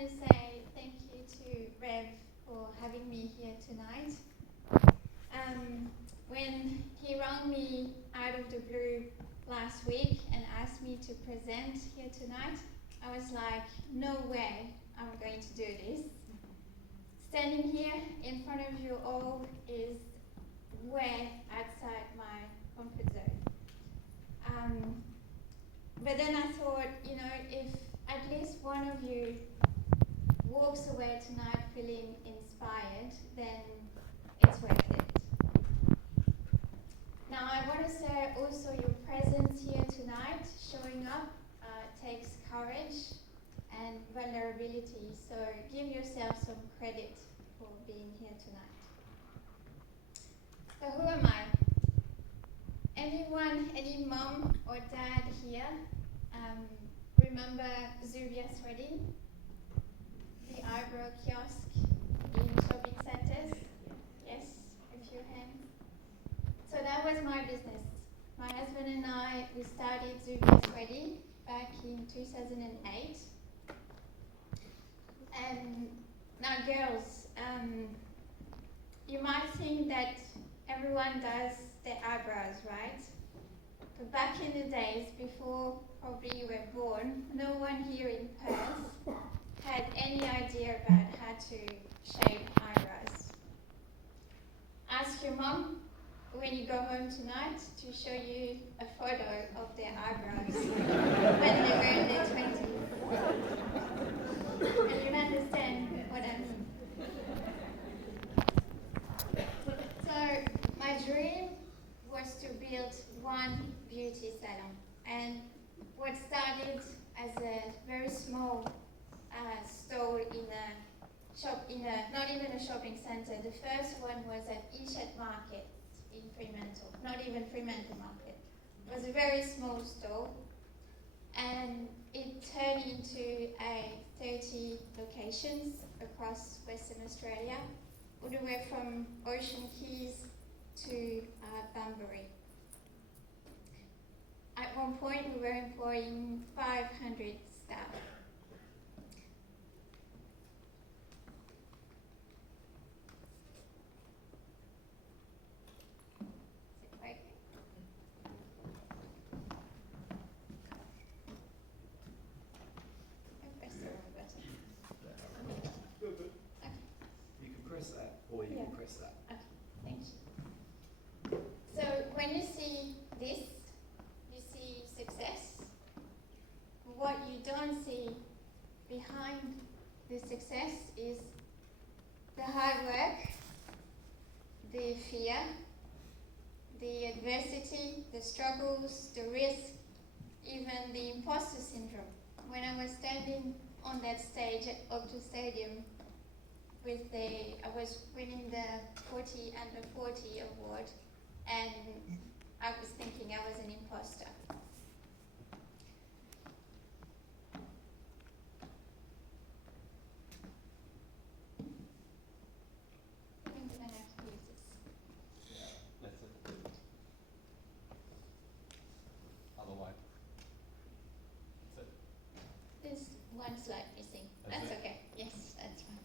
want to say thank you to Rev for having me here tonight. When he rang me out of the blue last week and asked me to present here tonight, I was like, no way I'm going to do this. Standing here in front of you all is way outside my comfort zone. But then I thought, if at least one of you walks away tonight feeling inspired, then it's worth it. Now I want to say also your presence here tonight, showing up, takes courage and vulnerability. So give yourself some credit for being here tonight. So who am I? Anyone, any mom or dad here remember Zubia's wedding? The eyebrow kiosk in shopping centers? Yes, a few hands. So that was my business. My husband and I, we started Zubia's wedding back in 2008. And now girls, you might think that everyone does their eyebrows, right? But back in the days, before probably you were born, no one here in Perth had any idea about how to shape eyebrows. Ask your mom when you go home tonight to show you a photo of their eyebrows when they were in their 20s. And you'll understand what I mean. So my dream was to build one beauty salon. And what started as a very small stall in a shop, not even a shopping center. The first one was at Eshet Market in Fremantle, not even Fremantle Market. It was a very small stall, and it turned into 30 locations across Western Australia, all the way from Ocean Keys to Bunbury. At one point, we were employing 500 staff. So when you see this, you see success. What you don't see behind the success is the hard work, the fear, the adversity, the struggles, the risk, even the imposter syndrome. When I was standing on that stage at Optus Stadium I was winning the 40 under 40 award, and I was thinking I was an imposter. I think I'm gonna have to use this. Yeah, let's do it. Otherwise. That's it. There's one slide missing. That's That's it? okay. Yes, that's fine.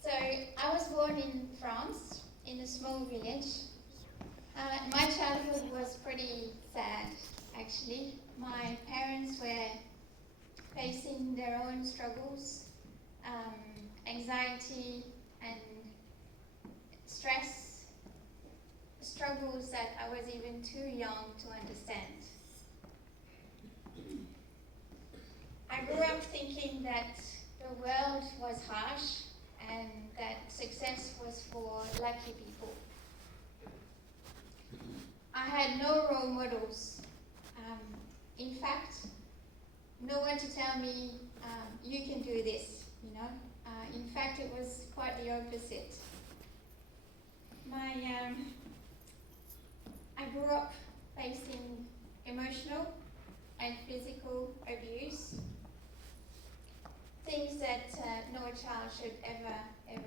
So I was born in France, in a small village. My childhood was pretty sad, actually. My parents were facing their own struggles, anxiety and stress, struggles that I was even too young to understand. I grew up thinking that the world was harsh and that success was for lucky people. I had no role models. In fact, no one to tell me, you can do this, in fact, it was quite the opposite. I grew up facing emotional and physical abuse, things that no child should ever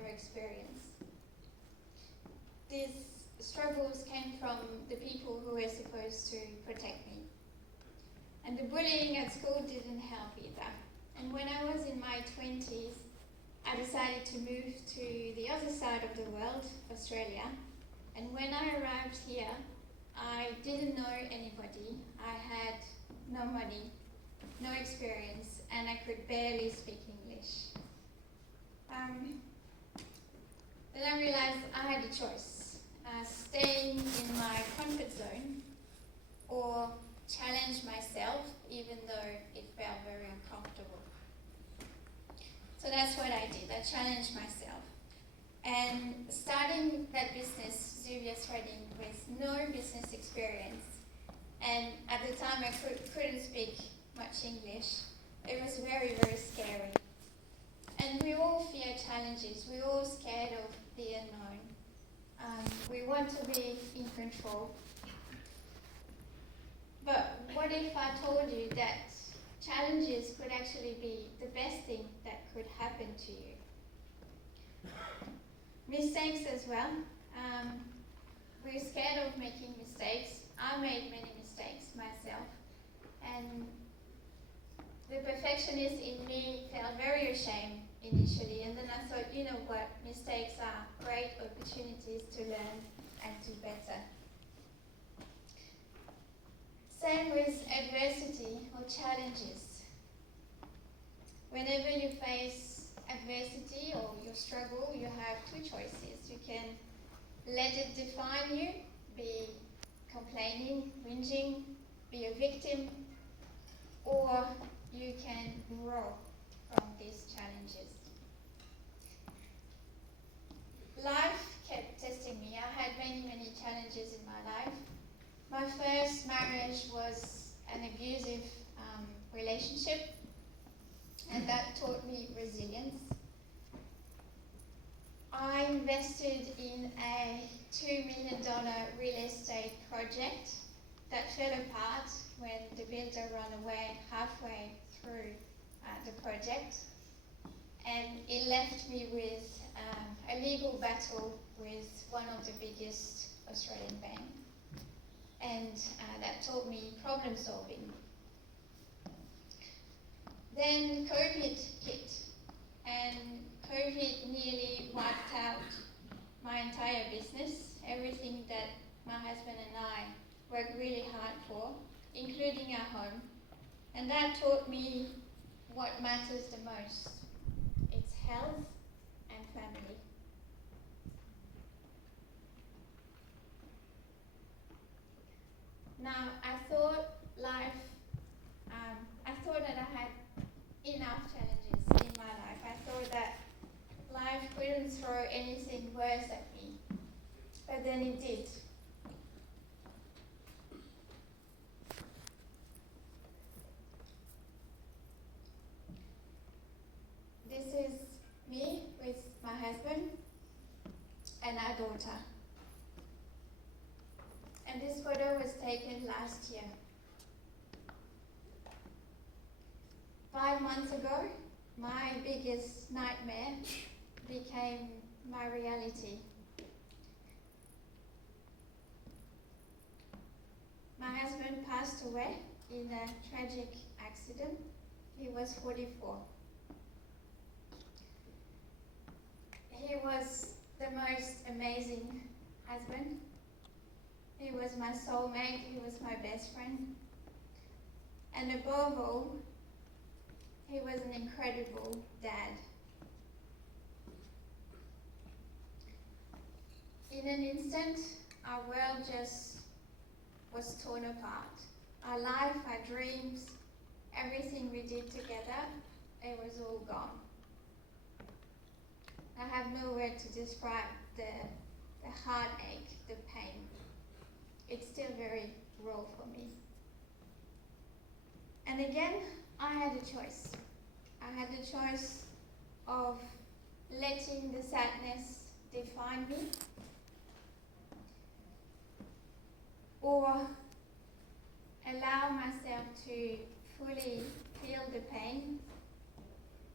experience. These struggles came from the people who were supposed to protect me. And the bullying at school didn't help either. And when I was in my 20s, I decided to move to the other side of the world, Australia. And when I arrived here, I didn't know anybody. I had no money, no experience, and I could barely speak English. Then I realized I had a choice, staying in my comfort zone or challenge myself even though it felt very uncomfortable. So that's what I did. I challenged myself. And starting that business, Zuvia Threading, with no business experience, and at the time I couldn't speak much English, it was very, very scary. And we all fear challenges. We're all scared of the unknown. We want to be in control. But what if I told you that challenges could actually be the best thing that could happen to you? Mistakes as well. We're scared of making mistakes. I made many mistakes myself. And the perfectionist in me felt very ashamed initially. And then I thought, you know what, mistakes are great opportunities to learn and do better. Same with adversity or challenges. Whenever you face adversity or you struggle, you have two choices. You can let it define you, be complaining, whinging, be a victim, or you can grow from these challenges. Life kept testing me. I had many, many challenges in my life. My first marriage was an abusive relationship, and that taught me resilience. I invested in a $2 million real estate project that fell apart when the builder ran away halfway through the project, and it left me with a legal battle with one of the biggest Australian banks. And that taught me problem solving. Then COVID hit, and COVID nearly wiped out my entire business, everything that my husband and I worked really hard for, including our home. And that taught me what matters the most. It's health and family. Now, I thought that I had enough challenges in my life. I thought that life couldn't throw anything worse at me. But then it did. This is me with my husband and our daughter. And this photo was taken last year. 5 months ago, my biggest nightmare became my reality. My husband passed away in a tragic accident. He was 44. He was the most amazing husband. He was my soulmate, he was my best friend. And above all, he was an incredible dad. In an instant, our world just was torn apart. Our life, our dreams, everything we did together, it was all gone. I have no word to describe the heartache, the pain. It's still very raw for me. And again, I had a choice. I had the choice of letting the sadness define me, or allow myself to fully feel the pain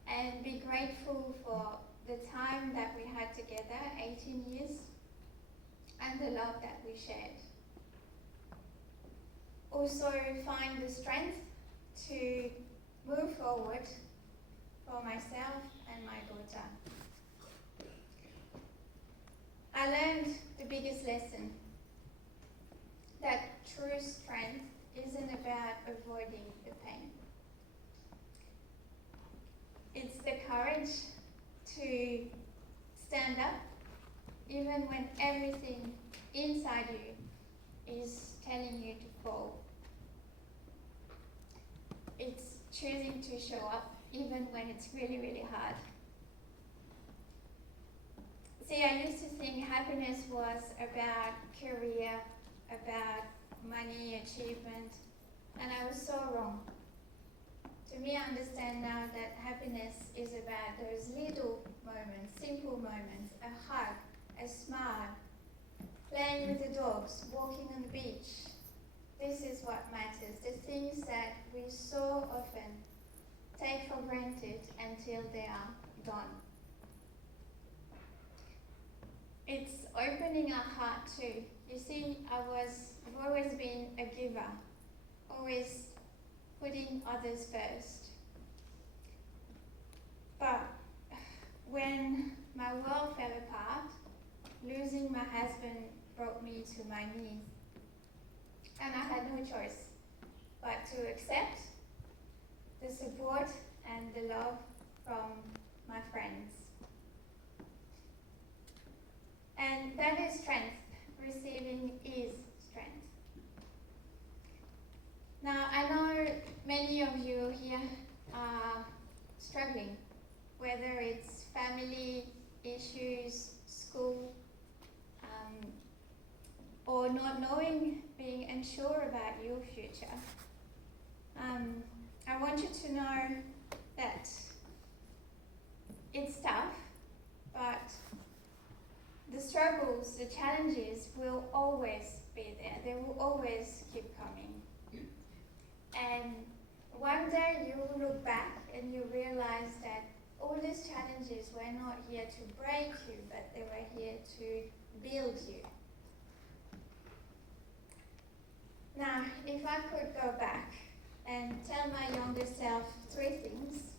and be grateful for the time that we had together, 18 years, and the love that we shared. Also find the strength to move forward for myself and my daughter. I learned the biggest lesson, that true strength isn't about avoiding the pain. It's the courage to stand up even when everything inside you is telling you to fall. It's choosing to show up even when it's really, really hard. See, I used to think happiness was about career, about money, achievement, and I was so wrong. To me, I understand now that happiness is about those little moments, simple moments, a hug, a smile, playing with the dogs, walking on the beach. This is what matters, the things that we so often take for granted until they are gone. It's opening our heart too. You see, I've always been a giver, always putting others first. But when my world fell apart, losing my husband brought me to my knees. And I had no choice but to accept the support and the love from my friends. And that is strength. Receiving is strength. Now, I know many of you here are struggling, whether it's family issues, school, or not knowing, being unsure about your future. I want you to know that it's tough, but the struggles, the challenges will always be there. They will always keep coming. And one day you will look back and you realize that all these challenges were not here to break you, but they were here to build you. Now, if I could go back and tell my younger self 3 things.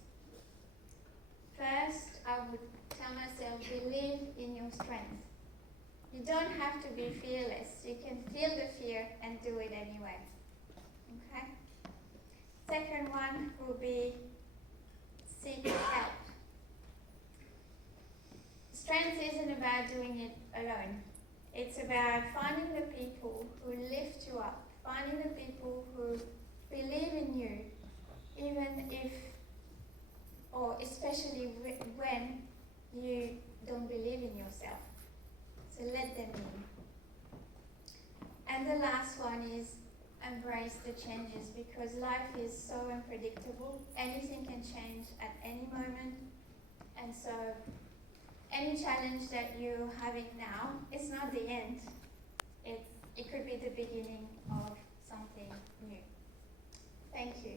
First, I would tell myself, believe in your strength. You don't have to be fearless. You can feel the fear and do it anyway. Okay? Second one will be seek help. Strength isn't about doing it alone. It's about finding the people who lift you up, finding the people who believe in you, even if, or especially when you don't believe in yourself. So let them in. And the last one is embrace the changes, because life is so unpredictable. Anything can change at any moment. And so any challenge that you're having now is not the end. It could be the beginning of something new. Thank you.